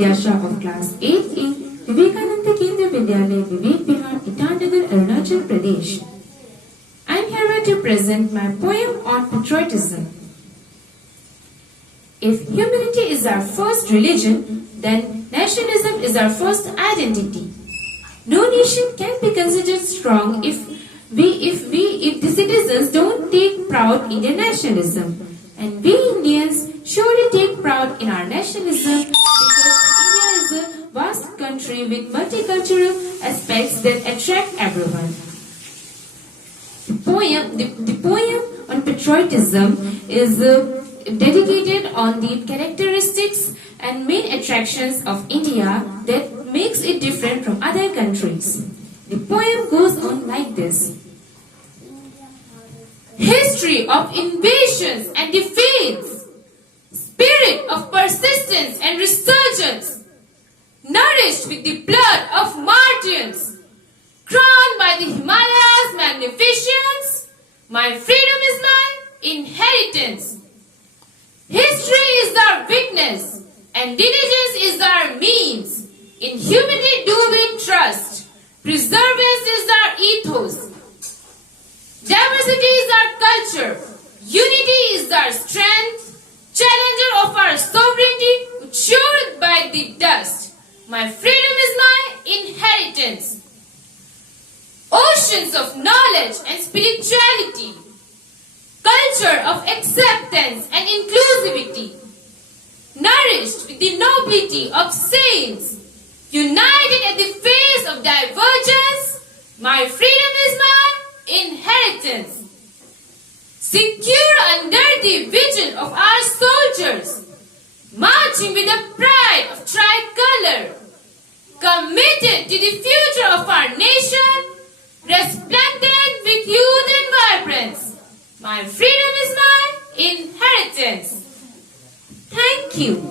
Vidya Sah of Class-VIII, Vivekananda Kendra Vidyalaya, Vivek Bihar, Itanagar, Arunachal Pradesh. I am here to present my poem on patriotism. If humanity is our first religion, then nationalism is our first identity. No nation can be considered strong if the citizens don't take pride in their nationalism. And we Indians surely take pride in our nationalism because India is a vast country with multicultural aspects that attract everyone. The poem on patriotism is dedicated on the characteristics and main attractions of India that makes it different from other countries. The poem goes on like this. History of invasions and defeats, spirit of persistence and resurgence, nourished with the blood of martyrs, crowned by the Himalayas' magnificence, my freedom is my inheritance. History is our witness, and diligence is our means. In humanity do we trust, preservance is our ethos. Diversity is our culture, unity is our strength, challenger of our sovereignty, chewed by the dust. My freedom is my inheritance. Oceans of knowledge and spirituality, culture of acceptance and inclusivity, nourished with the nobility of saints, united at the face of divergence, my freedom is my inheritance. Secure under the vigil of our soldiers, marching with the pride of tricolor, committed to the future of our nation, resplendent with youth and vibrance. My freedom is my inheritance. Thank you.